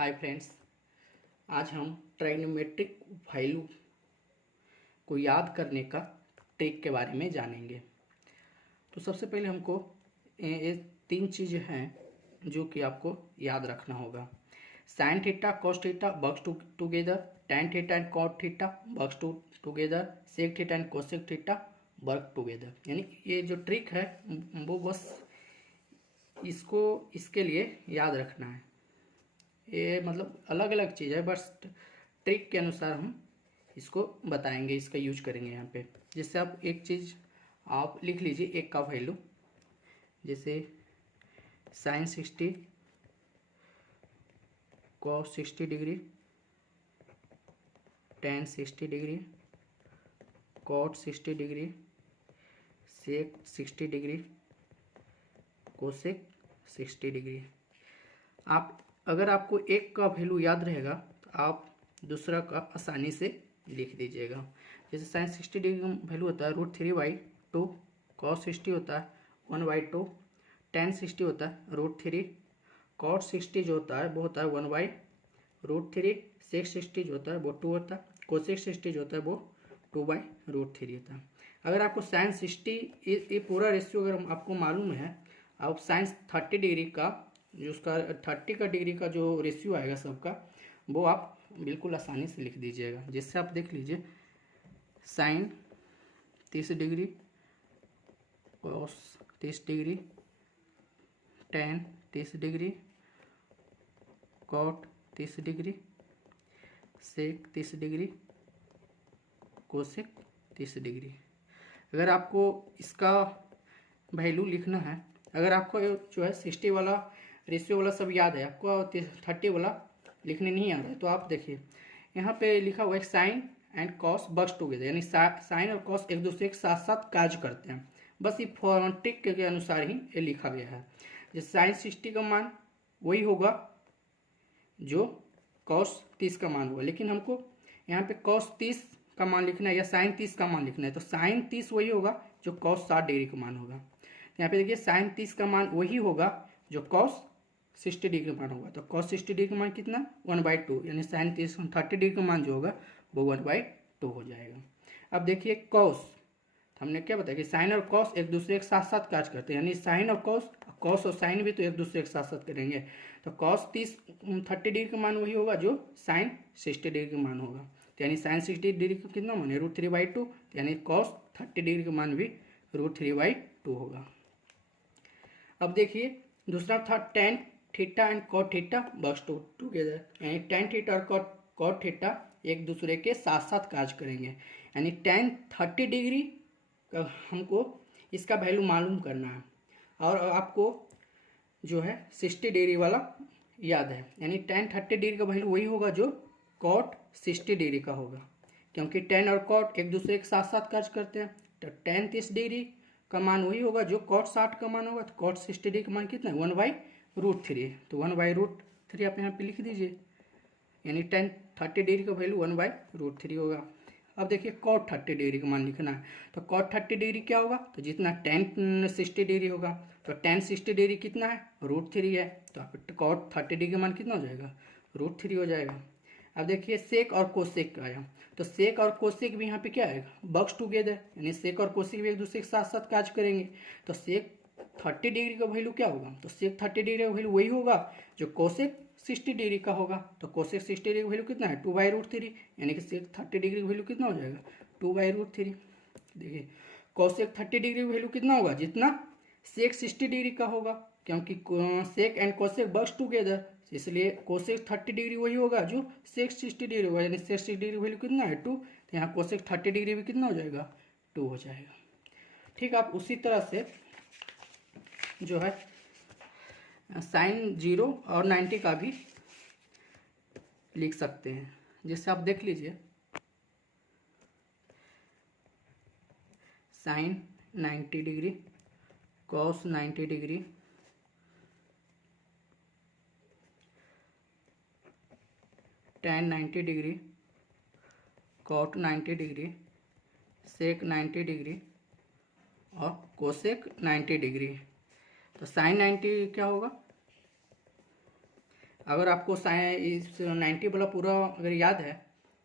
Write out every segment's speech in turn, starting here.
Hi friends, आज हम trigonometric value को याद करने का ट्रिक के बारे में जानेंगे। तो सबसे पहले हमको ये तीन चीज़ें हैं जो कि आपको याद रखना होगा। Sine theta cos theta works together, tan theta and cot theta works together, sec theta and cosec theta work together. यानी ये जो ट्रिक है वो बस इसके लिए याद रखना है। ये मतलब अलग अलग चीज़ है, बस ट्रिक के अनुसार हम इसको बताएंगे, इसका यूज करेंगे यहाँ पे। जैसे आप एक चीज़ आप लिख लीजिए, एक का वैल्यू जैसे sine 60 cos 60 degree, tan 60 degree, cot 60 degree, sec 60 degree, cosec 60 degree. आप अगर आपको एक का वैल्यू याद रहेगा तो आप दूसरा का आसानी से लिख दीजिएगा। जैसे साइन 60 डिग्री का वैल्यू होता है √3/2, कॉस 60 होता है 1/2, टेन 60 होता है √3, कॉट 60 जो होता है वो होता है 1/√3, सेक 60 जो होता है वो 2 होता है, कोसेक 60 जो होता है वो 2/√3 होता है। अगर आपको साइन 60 ये पूरा रेशियो अगर आपको मालूम है, आप साइन 30 डिग्री का जो उसका 30 का डिग्री का जो रेशियो आएगा सबका, वो आप बिल्कुल आसानी से लिख दीजिएगा। जिससे आप देख लीजिए sine 30 degree, cos 30 degree, tan 30 degree, cot 30 degree, sec 30 degree, cosec 30 degree. अगर आपको इसका वैल्यू लिखना है, अगर आपको जो है 60 वाला रेशियो वाला सब याद है, आपको 30 वाला लिखने नहीं आ रहा है, तो आप देखिए यहाँ पे लिखा हुआ है sine and cos works together, यानी साइन और कॉस एक दूसरे के साथ साथ कार्य करते हैं। बस ये ट्रिक के अनुसार ही ये लिखा गया है। जैसे साइन 60 का मान वही होगा जो कॉस 30 का मान होगा, लेकिन हमको यहाँ पे कॉस 30 का मान लिखना है या साइन 30 का मान लिखना है, तो साइन 30 वही होगा जो कॉस 60 डिग्री का मान होगा। यहाँ पे देखिए साइन 30 का मान वही होगा जो कॉस 60 डिग्री का मान होगा, तो कॉस 60 डिग्री का मान कितना 1/2, यानी साइन 30 डिग्री का मान जो होगा वो 1/2 हो जाएगा। अब देखिए कॉस, हमने क्या बताया कि साइन और कॉस एक दूसरे के साथ साथ कार्य करते हैं, यानी साइन और कॉस और साइन भी तो एक दूसरे के साथ साथ करेंगे। तो कॉस 30 डिग्री का मान वही होगा जो साइन 60 डिग्री का मान होगा, तो यानी साइन 60 डिग्री का कितना मान है √3/2, यानी कॉस 30 डिग्री का मान भी √3/2 होगा। अब देखिए दूसरा था tan theta and cot theta works together, यानी टेन थीटा और कॉट थीटा एक दूसरे के साथ साथ कार्य करेंगे। यानी टेन 30 डिग्री का हमको इसका वैल्यू मालूम करना है, और आपको जो है 60 डिग्री वाला याद है, यानी टेन 30 डिग्री का वैल्यू वही होगा जो कॉट 60 डिग्री का होगा, क्योंकि टेन और कॉट एक दूसरे के साथ साथ कार्य करते हैं। तो टेन 30 डिग्री का मान वही होगा जो कॉट 60 का मान होगा, तो कॉट 60 डिग्री का मान कितना है 1/√3, तो 1/√3 आप यहाँ पे लिख दीजिए, यानी टेन 30 डिग्री का वैल्यू 1/√3 होगा। अब देखिए कॉट 30 डिग्री का मान लिखना है, तो कॉट 30 डिग्री क्या होगा, तो जितना टेन 60 डिग्री होगा, तो टेन 60 डिग्री कितना है √3 है, तो आप कॉट 30 डिग्री का मान कितना हो जाएगा √3 हो जाएगा। अब देखिए सेक और कोसेक का आया, तो सेक और कोसेक भी यहाँ पे क्या आएगा वर्क्स टुगेदर, यानी सेक और कोसेक भी एक दूसरे के साथ साथ कार्य करेंगे। तो सेक 30 डिग्री का वैल्यू क्या होगा, तो सेक 30 डिग्री का वैल्यू वही होगा जो कोसेक 60 डिग्री का होगा, तो कोसेक 60 डिग्री का वैल्यू कितना है 2/√3, यानी कि सेक 30 डिग्री का वैल्यू कितना हो जाएगा 2/√3। देखिए कोसेक 30 डिग्री का वैल्यू कितना होगा जितना सेक 60 डिग्री का होगा, क्योंकि सेक एंड कोसेक वर्क्स टुगेदर, इसलिए कोसेक 30 डिग्री वही होगा जो सेक 60 डिग्री होगा, यानी सेक 60 डिग्री वैल्यू कितना है 2, तो यहाँ कोसेक 30 डिग्री भी कितना हो जाएगा 2 हो जाएगा। ठीक, आप उसी तरह से जो है साइन 0 और 90 का भी लिख सकते हैं। जैसे आप देख लीजिए sine 90 degree, cos 90 degree, tan 90 degree, cot 90 degree, sec 90 degree और कोसेक 90 डिग्री। तो साइन 90 क्या होगा, अगर आपको इस 90 वाला पूरा अगर याद है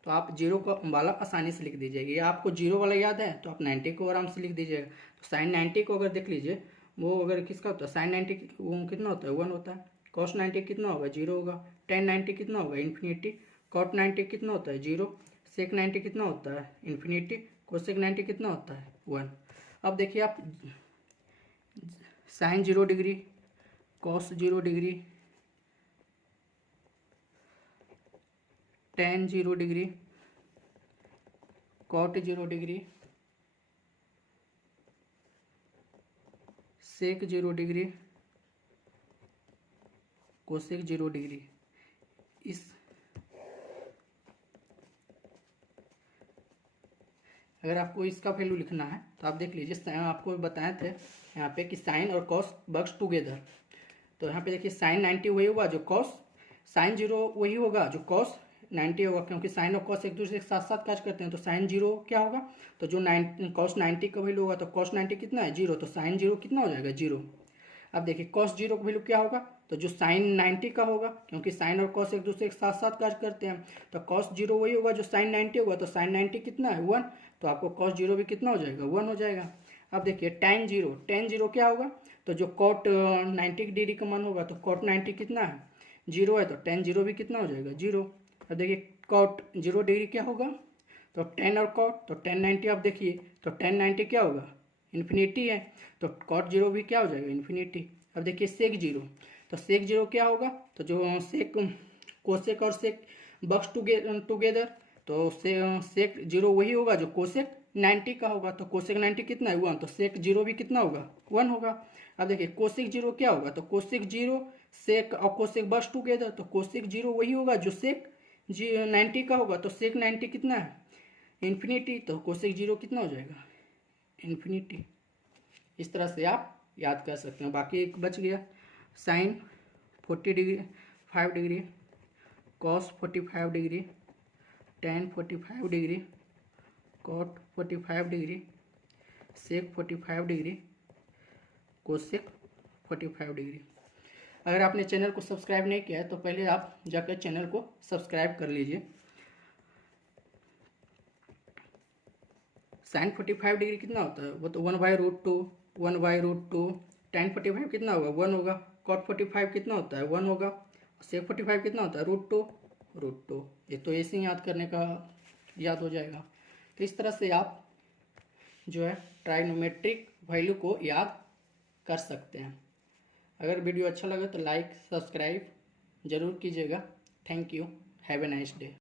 तो आप जीरो का वाला आसानी से लिख दीजिएगा, या आपको जीरो वाला याद है तो आप 90 को आराम से लिख दीजिएगा। तो साइन 90 को अगर देख लीजिए, वो अगर किसका होता है, साइन 90 वो कितना होता है, 1 होता है। कॉस 90 कितना होगा, 0 होगा। टेन 90 कितना होगा, इन्फिनिटी। कॉट 90 कितना होता है, 0। सेक 90 कितना होता है, इन्फिनिटी। कोसेक 90 कितना होता है, 1। अब देखिए आप sine 0 degree, cos 0 degree, tan 0 degree, cot 0 degree, sec 0 degree, cosec 0 degree. इस अगर आपको इसका वैल्यू लिखना है तो आप देख लीजिए, आपको बताए थे यहाँ पे कि साइन और कॉस वर्क्स टुगेदर। तो यहाँ पे देखिए साइन 90 वही होगा जो कॉस, साइन 0 वही होगा जो कॉस 90 होगा, क्योंकि साइन और कॉस एक दूसरे के साथ साथ काज करते हैं। तो साइन 0 क्या होगा, तो जो कॉस 90 का वैल्यू होगा, तो कॉस 90 कितना है, 0। तो साइन 0 कितना हो जाएगा, 0। अब देखिए कॉस 0 का वैल्यू क्या होगा, तो जो साइन 90 का होगा, क्योंकि साइन और कॉस एक दूसरे के साथ साथ काज करते हैं। तो कॉस 0 वही होगा जो साइन 90 होगा, तो साइन 90 कितना है, 1। तो आपको कॉस 0 भी कितना हो जाएगा, 1 हो जाएगा। अब देखिए टेन 0 क्या होगा, तो जो कॉट 90 डिग्री का मान होगा, तो कॉट 90 कितना है, 0 है। तो टेन 0 भी कितना हो जाएगा, 0। अब देखिए कॉट 0 डिग्री क्या होगा, तो टेन और कॉट, तो टेन 90 आप देखिए, तो टेन 90 क्या होगा, इन्फिनिटी है। तो कॉट 0 भी क्या हो जाएगा, इन्फिनिटी। अब देखिए सेक 0, तो सेक 0 क्या होगा, तो जो सेक कोसेक और सेक बक्स टुगेदर, तो सेक 0 वही होगा जो कोसेक 90 का होगा। तो कोसेक 90 कितना है, 1। तो सेक 0 भी कितना होगा, 1 होगा। अब देखिए कोसेक 0 क्या होगा, तो कोसेक 0 सेक और कोसेक बक्स टुगेदर, तो कोसेक 0 वही होगा जो सेक 90 का होगा। तो सेक 90 कितना है, इन्फिनिटी। तो कोसेक 0 कितना हो जाएगा, इन्फिनिटी। इस तरह से आप याद कर सकते हैं। बाकी एक बच गया, sine 5 degree, cos 45 degree, tan 45 degree, cot 45 degree, sec 45 degree, cosec 45 degree. अगर आपने चैनल को सब्सक्राइब नहीं किया है तो पहले आप जाकर चैनल को सब्सक्राइब कर लीजिए। साइन 45 डिग्री कितना होता है, वो तो 1/√2, 1/√2। टेन 45 कितना होगा, 1 होगा। कॉट 45 कितना होता है, 1 होगा। सेक 45 कितना होता है, √2। ये तो ऐसे ही याद करने का याद हो जाएगा। तो इस तरह से आप जो है ट्राइगोनोमेट्रिक वैल्यू को याद कर सकते हैं। अगर वीडियो अच्छा लगे तो लाइक सब्सक्राइब जरूर कीजिएगा। Thank you, have a nice day.